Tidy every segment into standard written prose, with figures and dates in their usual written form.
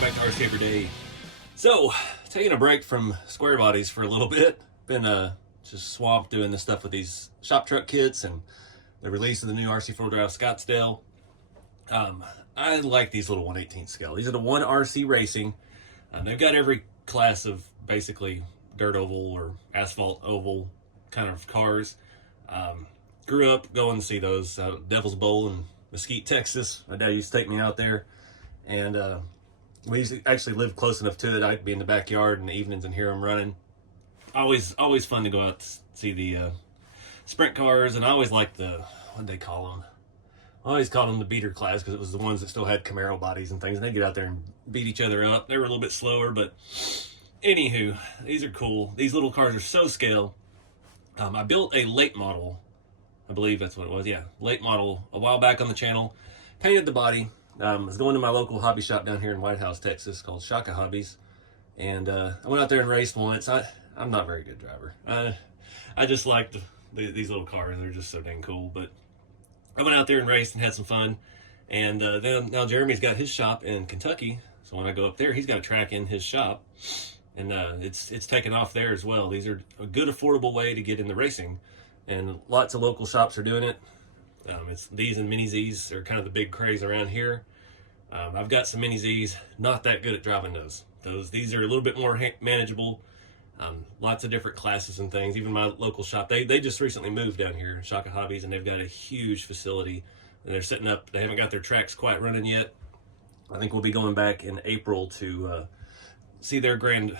welcome back to RC Every Day. So, taking a break from square bodies for a little bit. Been just swamped doing this stuff with these shop truck kits and the release of the new RC 4-Drive Scottsdale. I like these little 1/18 scale. These are the 1RC Racing. They've got every class of basically dirt oval or asphalt oval kind of cars. Grew up going to see those out at Devil's Bowl in Mesquite, Texas. My dad used to take me out there, and we used to actually live close enough to it. I'd be in the backyard in the evenings and hear them running. Always fun to go out to see the sprint cars, and I always liked the, what did they call them? I always called them the beater class because it was the ones that still had Camaro bodies and things, and they get out there and beat each other up. They were a little bit slower, but anywho, these are cool. These little cars are so scale. I built a late model, I believe that's what it was, yeah, late model a while back on the channel. Painted the body. I was going to my local hobby shop down here in White House, Texas, called Shaka Hobbies, and I went out there and raced once. I'm not a very good driver. I just liked these little cars. They're just so dang cool. But I went out there and raced and had some fun. And then now Jeremy's got his shop in Kentucky, so when I go up there, he's got a track in his shop, and it's taken off there as well. These are a good, affordable way to get into racing, and lots of local shops are doing it. It's these and Mini Z's are kind of the big craze around here. I've got some Mini Z's, not that good at driving those. These are a little bit more manageable. Lots of different classes and things. Even my local shop, they just recently moved down here, Shaka Hobbies, and they've got a huge facility. And they're setting up, they haven't got their tracks quite running yet. I think we'll be going back in April to see their grand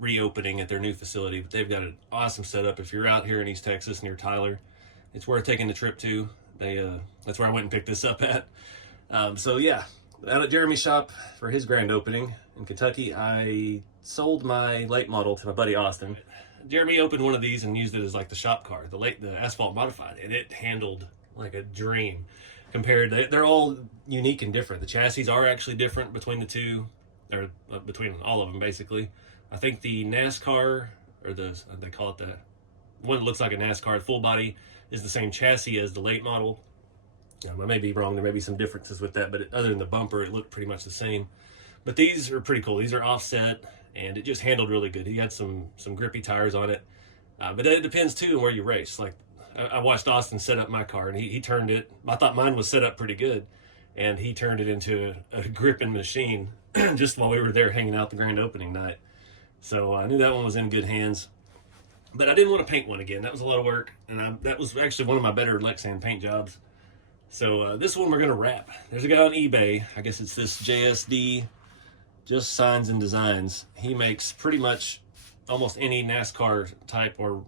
reopening at their new facility. But they've got an awesome setup. If you're out here in East Texas near Tyler, it's worth taking the trip to. That's where I went and picked this up at. So yeah, out at Jeremy's shop for his grand opening in Kentucky, I sold my late model to my buddy Austin. Jeremy opened one of these and used it as like the shop car, the Asphalt modified, and it handled like a dream. They're all unique and different. The chassis are actually different between the two, or between all of them basically. I think the NASCAR, or they call it the one that looks like a NASCAR full body, is the same chassis as the late model. I may be wrong, there may be some differences with that, but other than the bumper, it looked pretty much the same. But these are pretty cool. These are offset, and it just handled really good. He had some grippy tires on it. But it depends too on where you race. Like I watched Austin set up my car, and he turned it. I thought mine was set up pretty good, and he turned it into a gripping machine just while we were there hanging out the grand opening night. So I knew that one was in good hands. But I didn't want to paint one again. That was a lot of work, and that was actually one of my better Lexan paint jobs. So this one we're going to wrap. There's a guy on eBay, I guess it's this JSD, Just Signs and Designs. He makes pretty much almost any NASCAR type or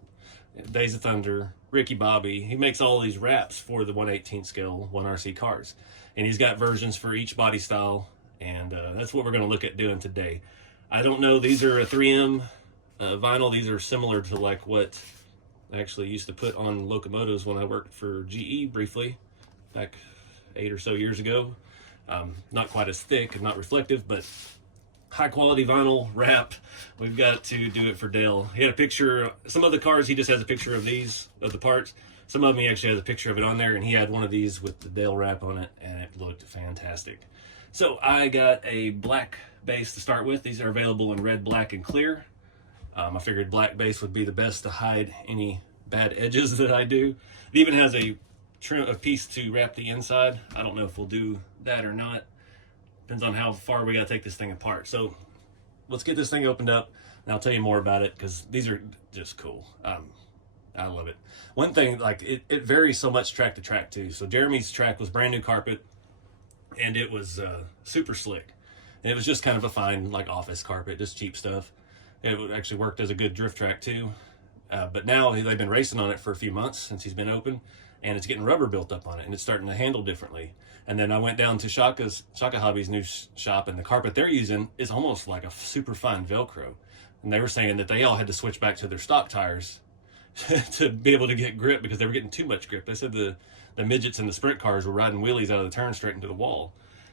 Days of Thunder, Ricky Bobby. He makes all these wraps for the 1/18 scale 1RC cars. And he's got versions for each body style, and that's what we're going to look at doing today. I don't know, these are a 3M vinyl. These are similar to like what I actually used to put on locomotives when I worked for GE briefly, back 8 or so years ago. Not quite as thick and not reflective, but high quality vinyl wrap. We've got to do it for Dale. He had a picture, some of the cars he just has a picture of these, of the parts. Some of them he actually has a picture of it on there, and he had one of these with the Dale wrap on it, and it looked fantastic. So I got a black base to start with. These are available in red, black, and clear. I figured black base would be the best to hide any bad edges that I do. It even has a piece to wrap the inside. I don't know if we'll do that or not. Depends on how far we got to take this thing apart. So let's get this thing opened up, and I'll tell you more about it, because these are just cool. I love it. One thing, like it varies so much track to track too. So Jeremy's track was brand new carpet, and it was super slick. And it was just kind of a fine like office carpet, just cheap stuff. It actually worked as a good drift track too. But now they've been racing on it for a few months since he's been open, and it's getting rubber built up on it, and it's starting to handle differently. And then I went down to Shaka Hobbies' new shop, and the carpet they're using is almost like a super fine Velcro. And they were saying that they all had to switch back to their stock tires to be able to get grip, because they were getting too much grip. They said the midgets in the sprint cars were riding wheelies out of the turn straight into the wall.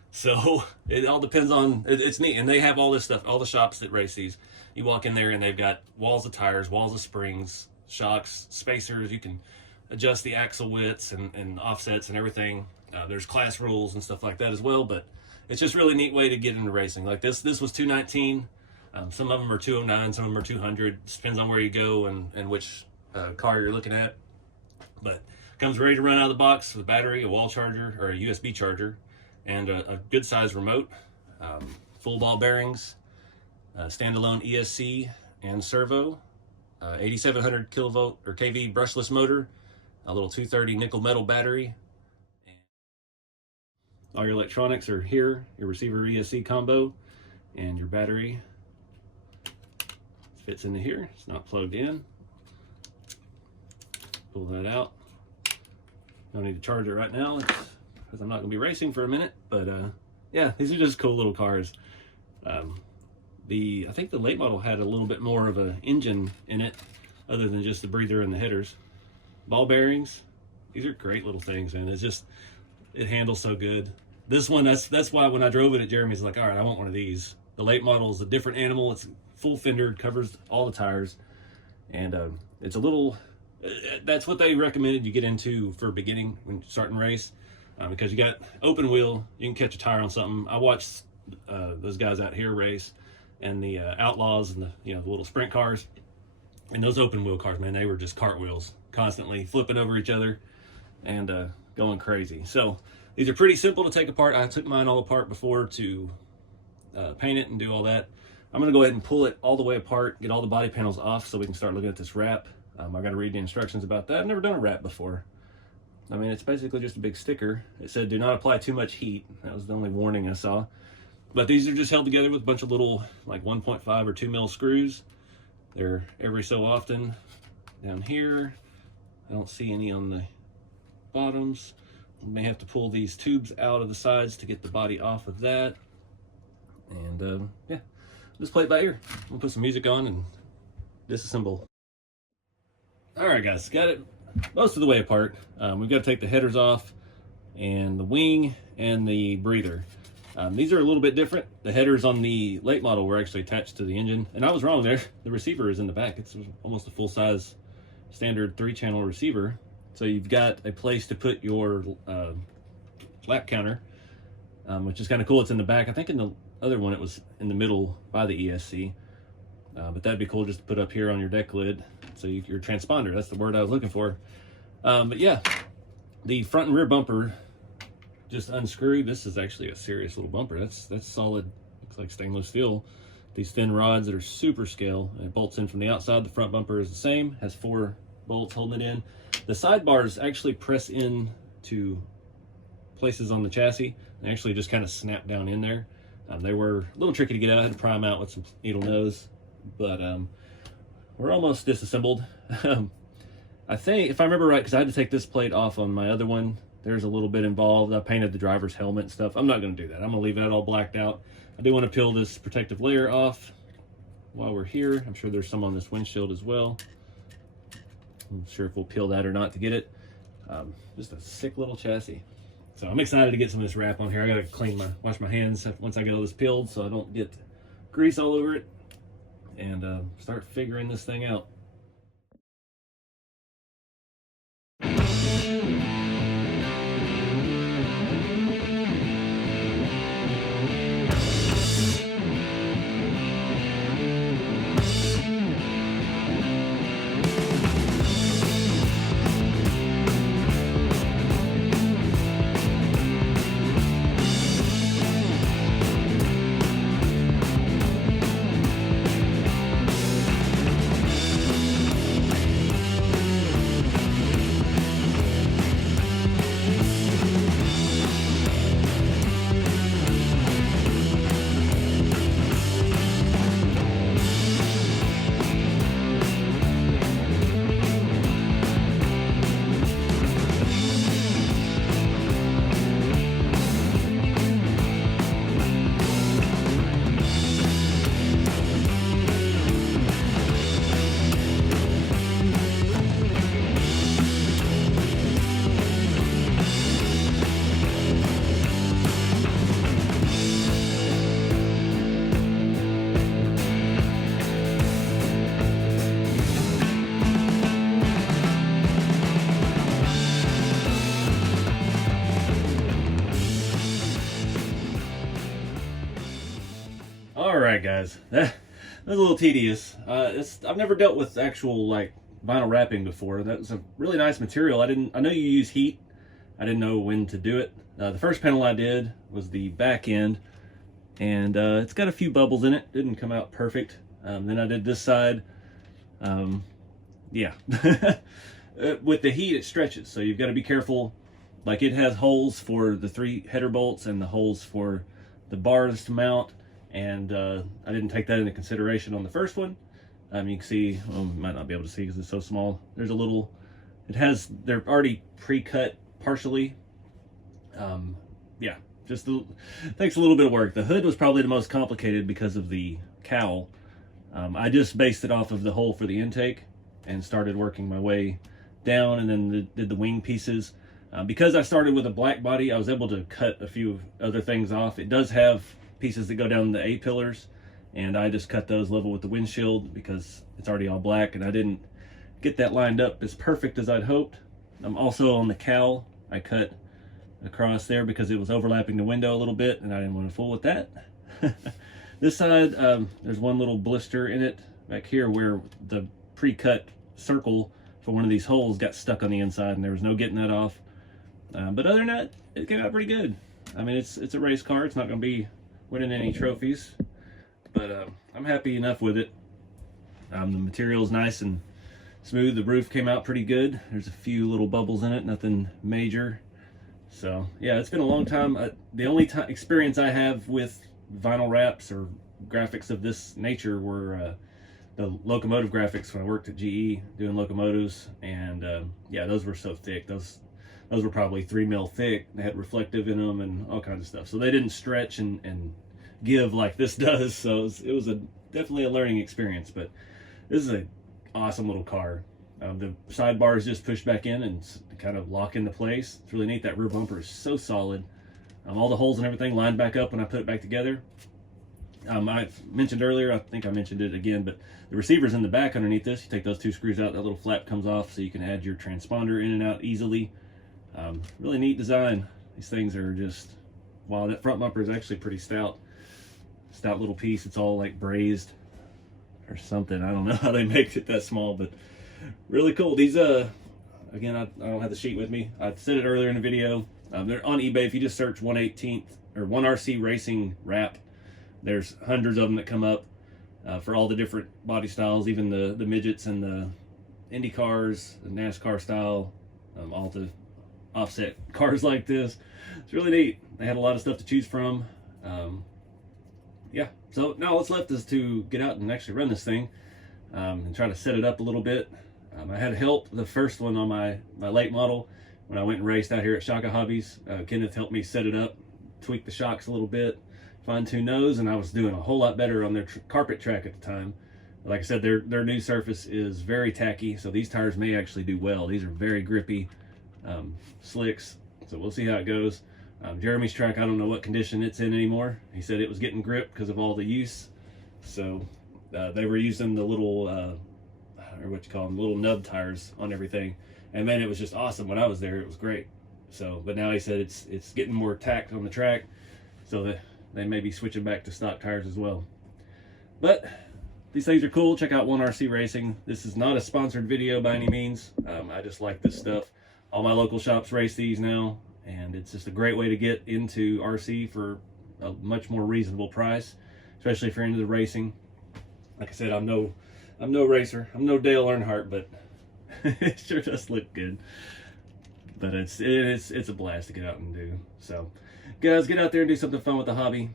So it all depends on, it's neat. And they have all this stuff, all the shops that race these. You walk in there and they've got walls of tires, walls of springs, shocks, spacers. You can adjust the axle widths and offsets and everything. There's class rules and stuff like that as well, but it's just really neat way to get into racing. Like this was 219. Some of them are 209, some of them are 200. Depends on where you go and which car you're looking at. But comes ready to run out of the box with a battery, a wall charger, or a USB charger, and a good size remote, full ball bearings, standalone ESC and servo, 8700 kilovolt or kV brushless motor, a little 230 nickel metal battery. All your electronics are here, your receiver ESC combo, and your battery fits into here. It's not plugged in. Pull that out. Don't need to charge it right now because I'm not going to be racing for a minute. But yeah, these are just cool little cars. I think the late model had a little bit more of an engine in it, other than just the breather and the headers. Ball bearings. These are great little things, man. It handles so good. This one, that's why when I drove it at Jeremy's, like, all right, I want one of these. The late model is a different animal. It's full fendered, covers all the tires, and it's a little. That's what they recommended you get into for beginning when starting race, because you got open wheel, you can catch a tire on something. I watched those guys out here race, and the Outlaws and the little sprint cars, and those open wheel cars, man, they were just cartwheels, constantly flipping over each other and going crazy. So these are pretty simple to take apart. I took mine all apart before to paint it and do all that. I'm going to go ahead and pull it all the way apart, get all the body panels off so we can start looking at this wrap. I got to read the instructions about that. I've never done a wrap before. I mean, it's basically just a big sticker. It said, do not apply too much heat. That was the only warning I saw. But these are just held together with a bunch of little, like 1.5 or 2 mil screws. They're every so often down here. I don't see any on the bottoms. You may have to pull these tubes out of the sides to get the body off of that. And yeah, just play it by ear. We'll put some music on and disassemble. All right, guys, got it most of the way apart. We've got to take the headers off and the wing and the breather. These are a little bit different. The headers on the late model were actually attached to the engine, and I was wrong there. The receiver is in the back. It's almost a full-size standard 3-channel receiver. So you've got a place to put your lap counter, which is kind of cool. It's in the back. I think in the other one it was in the middle by the ESC, but that'd be cool just to put up here on your deck lid. So your transponder, that's the word I was looking for. But yeah, the front and rear bumper just unscrewed. This is actually a serious little bumper. That's solid. Looks like stainless steel. These thin rods that are super scale, and it bolts in from the outside. The front bumper is the same, has 4 bolts holding it in. The sidebars actually press in to places on the chassis and actually just kind of snap down in there. They were a little tricky to get out. I had to pry them out with some needle nose, but we're almost disassembled. I think, if I remember right, because I had to take this plate off on my other one, there's a little bit involved. I painted the driver's helmet and stuff. I'm not going to do that. I'm going to leave that all blacked out. I do want to peel this protective layer off while we're here. I'm sure there's some on this windshield as well. I'm not sure if we'll peel that or not to get it. Just a sick little chassis. So I'm excited to get some of this wrap on here. I got to wash my hands once I get all this peeled so I don't get grease all over it, and start figuring this thing out. All right, guys, that was a little tedious. I've never dealt with actual like vinyl wrapping before. That was a really nice material. I know you use heat. I didn't know when to do it. The first panel I did was the back end, and it's got a few bubbles in it. Didn't come out perfect. Then I did this side. Yeah. With the heat, it stretches, so you've got to be careful. Like, it has holes for the 3 header bolts and the holes for the bars to mount, and I didn't take that into consideration on the first one. You can see, well, you might not be able to see because it's so small. There's a little, they're already pre-cut partially. Yeah, just takes a little bit of work. The hood was probably the most complicated because of the cowl. I just based it off of the hole for the intake and started working my way down, and then did the wing pieces. Because I started with a black body, I was able to cut a few other things off. It does have pieces that go down the A-pillars, and I just cut those level with the windshield because it's already all black, and I didn't get that lined up as perfect as I'd hoped. Also on the cowl, I cut across there because it was overlapping the window a little bit, and I didn't want to fool with that. This side, there's one little blister in it back here where the pre-cut circle for one of these holes got stuck on the inside, and there was no getting that off. But other than that, it came out pretty good. I mean, it's a race car. It's not going to be winning any trophies, but I'm happy enough with it. The material's nice and smooth. The roof came out pretty good. There's a few little bubbles in it, nothing major. So yeah, it's been a long time. The only experience I have with vinyl wraps or graphics of this nature were the locomotive graphics when I worked at GE doing locomotives, and yeah, those were so thick. Those were probably 3 mil thick. They had reflective in them and all kinds of stuff, so they didn't stretch and give like this does. So it was definitely a learning experience. But this is an awesome little car. The sidebars just push back in and kind of lock into place. It's really neat. That rear bumper is so solid. All the holes and everything lined back up when I put it back together. I mentioned earlier, I think I mentioned it again, but the receiver's in the back underneath this. You take those 2 screws out, that little flap comes off, so you can add your transponder in and out easily. Really neat design. These things are just, wow, that front bumper is actually pretty stout little piece. It's all like brazed or something. I don't know how they make it that small, but really cool. These, again, I don't have the sheet with me. I said it earlier in the video. They're on eBay. If you just search 1/18 or 1RC Racing Wrap, there's hundreds of them that come up for all the different body styles, even the midgets and the Indy cars, the NASCAR style, all the offset cars like this. It's really neat. They had a lot of stuff to choose from. Yeah, so now what's left is to get out and actually run this thing and try to set it up a little bit. I had help the first one on my late model when I went and raced out here at Shaka Hobbies. Kenneth helped me set it up, tweak the shocks a little bit, fine-tune those, and I was doing a whole lot better on their carpet track at the time. Like I said, their new surface is very tacky, so these tires may actually do well. These are very grippy slicks, so we'll see how it goes. Jeremy's track, I don't know what condition it's in anymore. He said it was getting grip because of all the use, so they were using the little or what you call them, little nub tires on everything, and man, it was just awesome. When I was there, it was great. So, but now he said it's getting more tacked on the track, so that they may be switching back to stock tires as well. But these things are cool. Check out 1RC Racing. This is not a sponsored video by any means. I just like this stuff. All my local shops race these now, and it's just a great way to get into RC for a much more reasonable price, especially if you're into the racing. Like I said, I'm no racer. I'm no Dale Earnhardt, but it sure does look good. But it's a blast to get out and do. So, guys, get out there and do something fun with the hobby.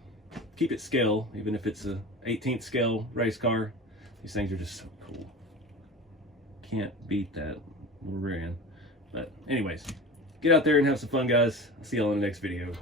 Keep it scale, even if it's a 18th scale race car. These things are just so cool. Can't beat that little rear end. But anyways, get out there and have some fun, guys. I'll see y'all in the next video.